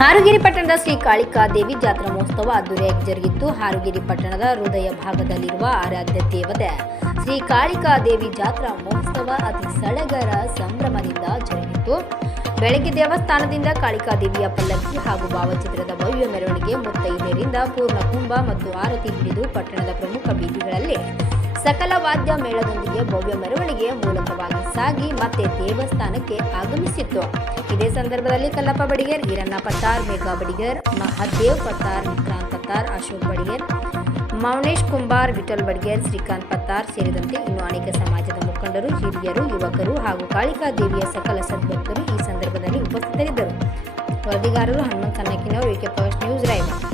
ಹಾರುಗಿರಿ ಪಟ್ಟಣದ ಶ್ರೀ ಕಾಳಿಕಾ ದೇವಿ ಜಾತ್ರಾ ಮಹೋತ್ಸವ ಅದ್ದೂರಿಯಾಗಿ ಜರುಗಿತ್ತು. ಹಾರುಗಿರಿ ಪಟ್ಟಣದ ಹೃದಯ ಭಾಗದಲ್ಲಿರುವ ಆರಾಧ್ಯ ದೇವತೆ ಶ್ರೀ ಕಾಳಿಕಾ ದೇವಿ ಜಾತ್ರಾ ಮಹೋತ್ಸವ ಅತಿ ಸಡಗರ ಸಂಭ್ರಮದಿಂದ ಜರುಗಿತು ಬೆಳಗ್ಗೆ ದೇವಸ್ಥಾನದಿಂದ ಕಾಳಿಕಾ ದೇವಿಯ ಪಲ್ಲಕ್ಕಿ ಹಾಗೂ ಭಾವಚಿತ್ರದ ಭವ್ಯ ಮೆರವಣಿಗೆ ಮುತ್ತೈದೆಯರಿಂದ ಪೂರ್ಣ ಕುಂಭ ಮತ್ತು ಆರತಿ ಹಿಡಿದು ಪಟ್ಟಣದ ಪ್ರಮುಖ ಬೀದಿಗಳಲ್ಲಿ ಸಕಲ ವಾದ್ಯ ಮೇಳದೊಂದಿಗೆ ಭವ್ಯ ಮೆರವಣಿಗೆ ಮೂಲಕವಾಗಿ ಸಾಗಿ ಮತ್ತೆ ದೇವಸ್ಥಾನಕ್ಕೆ ಆಗಮಿಸಿತ್ತು. ಇದೇ ಸಂದರ್ಭದಲ್ಲಿ ಕಲ್ಲಪ್ಪ ಬಡಿಗೇರ್ ಈರಣ್ಣ ಪತ್ತಾರ್, ಮೇಘಾ ಬಡಿಗೇರ್, ಮಹಾದೇವ್ ಪತ್ತಾರ್, ವಿಕ್ರಾಂತ್ ಪತ್ತಾರ್, ಅಶೋಕ್ ಬಡಿಗೇರ್, ಮೌನೇಶ್ ಕುಂಬಾರ್, ವಿಠಲ್ ಬಡ್ಗೇರ್, ಶ್ರೀಕಾಂತ್ ಪತ್ತಾರ್ ಸೇರಿದಂತೆ ಇನ್ನು ಅನೇಕ ಸಮಾಜದ ಮುಖಂಡರು, ಹಿರಿಯರು, ಯುವಕರು ಹಾಗೂ ಕಾಳಿಕಾ ದೇವಿಯ ಸಕಲ ಸದ್ಭಕ್ತರು ಈ ಸಂದರ್ಭದಲ್ಲಿ ಉಪಸ್ಥಿತರಿದ್ದರು. ವರದಿಗಾರರು ಹನುಮಂತ್ ಸನ್ನಕಿನವರು ಯುಕೆ ನ್ಯೂಸ್ ರಾಯಬಾಗ್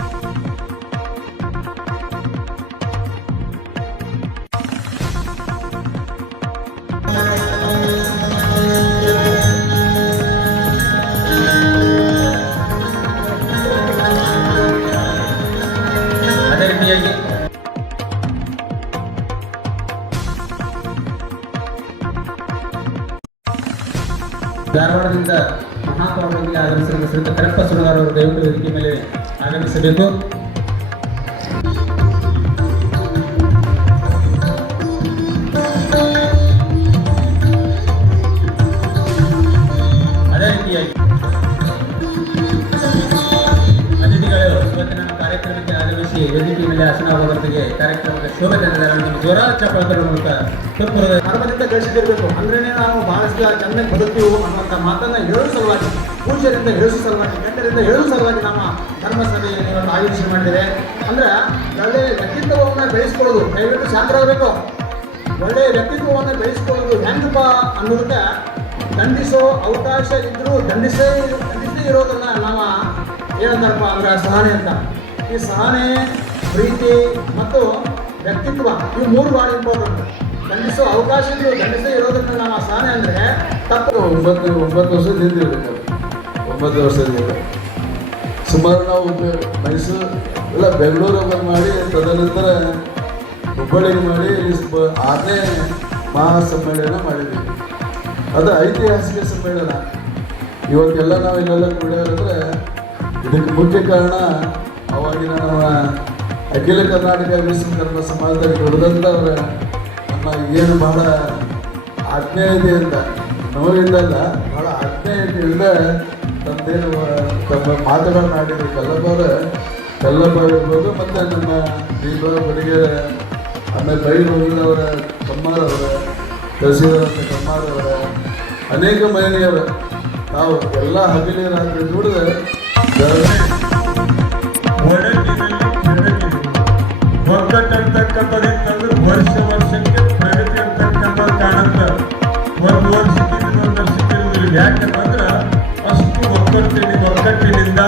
ಧಾರವಾಡದಿಂದ ಮಹಾಪೌರರಿಗೆ ಆಗಮಿಸಿರುವ ಶ್ರೀ ಕರಪ್ಪ ಸುಡಗಾರ್ ಅವರು ದಯವಿಟ್ಟು ವೇದಿಕೆ ಮೇಲೆ ಆಗಮಿಸಬೇಕು. ಆಗಮಿಸಿ ವೇದಿಕೆ ಮೇಲೆ ಆಸನವಾಗುವಂತೆಗೆ ಕಾರ್ಯಕ್ರಮದ ಶೋಭೆ ತಂದಿದ್ದಾರೆ ನಮ್ಮ ಜೋರಾದ ಚಪ್ಪಳದ ಮೂಲಕ ತುಪ್ಪುರದ ಧರ್ಮದಿಂದ ಗಳಿಸಿದಿರಬೇಕು ಅಂದ್ರೇನೆ ನಾವು ಬಹಳಷ್ಟು ಚೆನ್ನಾಗಿ ಬದುಕ್ತೀವಿ ಅನ್ನುವಂಥ ಮಾತನ್ನು ಹೇಳುವ ಸಲುವಾಗಿ ಪೂಜ್ಯರಿಂದ ಹೇಳೋ ಸಲುವಾಗಿ ಗಣ್ಯರಿಂದ ಹೇಳುವ ಸಲುವಾಗಿ ನಮ್ಮ ಧರ್ಮ ಸಭೆಯನ್ನು ಇವತ್ತು ಆಯೋಜನೆ ಮಾಡಿದರೆ, ಅಂದ್ರೆ ಒಳ್ಳೆಯ ವ್ಯಕ್ತಿತ್ವವನ್ನು ಬೆಳೆಸ್ಕೊಳ್ಳೋದು, ದಯವಿಟ್ಟು ಶಾಂತರಾಗಬೇಕು. ಒಳ್ಳೆಯ ವ್ಯಕ್ತಿತ್ವವನ್ನು ಬೆಳೆಸ್ಕೊಳ್ಳೋದು ಹೆಂಗಪ್ಪ ಅನ್ನೋದಕ್ಕೆ ದಂಡಿಸೋ ಅವಕಾಶ ಇದ್ದರೂ ದಂಡಿಸೇ, ದಂಡಿಸದೇ ಇರೋದನ್ನ ನಾವು ಏನಂತಾರಪ್ಪ ಅಂದ್ರೆ ಸಹನೆ ಅಂತ. ಈ ಸಹನೆ ಪ್ರೀತಿ ಮತ್ತು ವ್ಯಕ್ತಿತ್ವ ಇವು ಮೂರು ಭಾಳ ಇಂಪಾರ್ಟೆಂಟ್ ಅವಕಾಶ ಇದ್ದು ದಂಡಿಸದೇ ಇರೋದಕ್ಕೆ ನಾವು ಸಹನೆ ಅಂದರೆ ತಪ್ಪು. ಒಂಬತ್ತು ಒಂಬತ್ತು ವರ್ಷದ ಹಿಂದಿರಬೇಕು ಒಂಬತ್ತು ವರ್ಷದಿಂದ ಸುಮಾರು ನಾವು ಮೈಸೂರು ಎಲ್ಲ ಬೆಂಗಳೂರು ಮಾಡಿ, ತದನಂತರ ಹುಬ್ಬಳ್ಳಿಗೆ ಮಾಡಿ ಆರನೇ ಮಹಾಸಮ್ಮೇಳನ ಮಾಡಿದ್ವಿ ಅದು ಐತಿಹಾಸಿಕ ಸಮ್ಮೇಳನ. ಇವತ್ತೆಲ್ಲ ನಾವು ಇಲ್ಲೆಲ್ಲ ಕುಡಿಯೋದಂದ್ರೆ ಇದಕ್ಕೆ ಮುಖ್ಯ ಕಾರಣ ಅವಾಗಿನ ನಮ್ಮ ಅಖಿಲ ಕರ್ನಾಟಕ ವಿಶ್ವಕರ್ಮ ಸಮಾಜದಲ್ಲಿ ದುಡಿದಂಥವ್ರ ನಮ್ಮ ಏನು ಬಹಳ ಅಂತ ನೋವಿಂದಲ್ಲ ಬಹಳ ಆಜ್ಞೆಯಿಂದ ತಂದೇನು ತಮ್ಮ ಮಾತುಗಳನ್ನಾಡಿದ್ರು ಕಲ್ಲಪ್ಪವ್ರ ಕಲ್ಲಬ್ಬ ಇರ್ಬೋದು ಮತ್ತು ನಮ್ಮ ದೀಪ ಬಡಿಗೆರ ಆಮೇಲೆ ಬೈ ಹೋಗಿದವರ ಕಮ್ಮಾರವರ ತಹಸೀಲ್ದಾರ್ ಕಮ್ಮಾರವರ ಅನೇಕ ಮಹಿಳೆಯರು ನಾವು ಎಲ್ಲ ಹಗಲಿ ರಾತ್ರಿ ದುಡಿದ ಒಡಲಿನಲ್ಲಿ ಬೆಳಕಿದೆ. ಒಗ್ಗಟ್ಟಂತಕ್ಕಂಥದ್ದಿತ್ತಂದ್ರೆ ವರ್ಷ ವರ್ಷಕ್ಕೆ ಪ್ರಗತಿ ಅಂತಕ್ಕಂಥದ್ದು ಕಾಣುತ್ತೆ ಒಂದು ವರ್ಷಕ್ಕೆ ಇನ್ನೊಂದು ವರ್ಷಕ್ಕೆ ಇರುವುದಿಲ್ಲ ಯಾಕಂತಂದ್ರೆ ಅಷ್ಟು ಒಗ್ಗಟ್ಟಿನ ಒಗ್ಗಟ್ಟಿನಿಂದ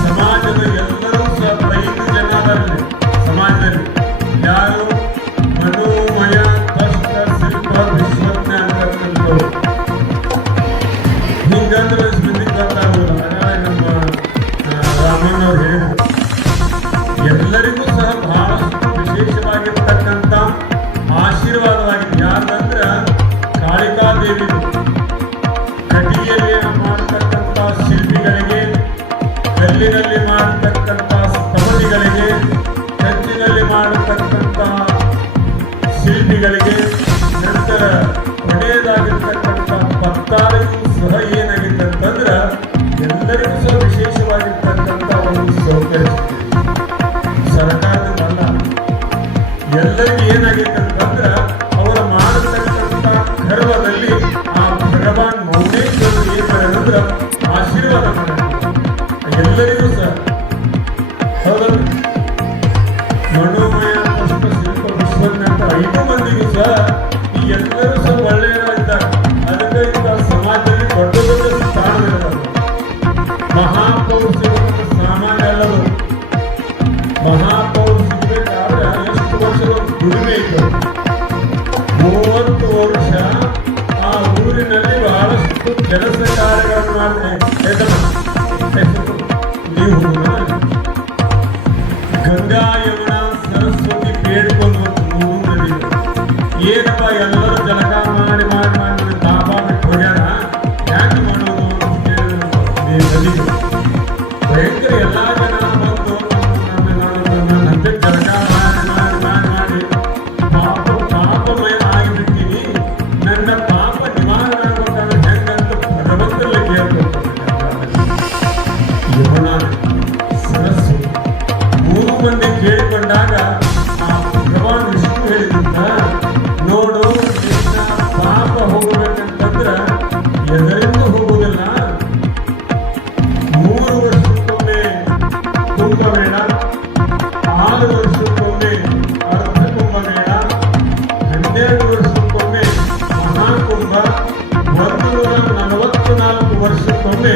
ಸಮಾಜದ ಎಲ್ಲರೂ ಸಹ ಐದು ಜನ ಅದರಲ್ಲಿ ಸಮಾಜದಲ್ಲಿ ಯಾರು ಮನೋಮಯ ಕಷ್ಟ ಶಿಲ್ಪ ವಿಶ್ವಜ್ಞ ಅಂತಕ್ಕಂಥವ್ರು ಹಿಂಗಂದ್ರೆ ಸ್ಮೃತಿಗೆ ಗೊತ್ತಾಗೋಲ್ಲ ಹಾಗಾಗಿ ನಮ್ಮ ಆ, ಪತ್ತಾರಿಗೂ ಸಹ ಏನಾಗಿತ್ತಂತಂದ್ರೆ ಎಲ್ಲರಿಗೂ ಸಹ ವಿಶೇಷವಾಗಿರ್ತಕ್ಕಂಥ ಒಂದು ಸೌಕರ್ಯ ಸಿಕ್ಕಿದೆ. ಸರ್ಕಾರದಿಂದಲ್ಲ ಎಲ್ಲರಿಗೂ ಏನಾಗಿತ್ತಂತಂದ್ರೆ ಅವರ ಮಾಡತಕ್ಕಂಥ ಗರ್ವದಲ್ಲಿ ಆ ಭಗವಾನ್ ಮೌನೇಶ್ವರರು ಏನ್ ಮಾಡಿದ್ರೆ ಆಶೀರ್ವಾದ ಮಾಡಿದ್ರು ಎಲ್ಲರಿಗೂ మహాపౌరుషులకు స్నానాలలో ಮಹಾಪೌರುಷರಿಗೆ ಯಾರು ಎಷ್ಟು ವರ್ಷಗಳು ದುಡಿಬೇಕು ಮೂವತ್ತು ವರ್ಷ ಆ ಊರಿನಲ್ಲಿ ಬಹಳಷ್ಟು ಕೆಲಸ ಕಾರ್ಯಗಳನ್ನು ಮಾಡಿದೆ ನೀವು ಗಂಗಾ ಯಮುನಾ ಸರಸ್ವತಿ ಬೇಡಿಕೊಂಡು ಮೂರು ನದಿಗಳು ಏನಪ್ಪ ಎಲ್ಲರೂ ಜಲಕ ಮಾಡಿ ಮಾಡಿ ಮಾಡಿ ಒಪ್ಪಿಕೊಂಡೆ ಕೇಳಿಕೊಂಡಾಗ ಭಗವಾನ್ ವಿಷ್ಣು ಹೇಳಿದ್ದ ನೋಡು ಪಾಪ ಹೋಗ್ಬೇಕಂತಂದ್ರ ಎದರಿಂದ ಹೋಗುವುದಿಲ್ಲ? ಮೂರು ವರ್ಷಕ್ಕೊಮ್ಮೆ ಕುಂಭಮೇಳ ಆರು ವರ್ಷಕ್ಕೊಮ್ಮೆ ಅರ್ಧ ಕುಂಭಮೇಳ, ಹನ್ನೆರಡು ವರ್ಷಕ್ಕೊಮ್ಮೆ ಒಂದು ನಲವತ್ತು ನಾಲ್ಕು ವರ್ಷಕ್ಕೊಮ್ಮೆ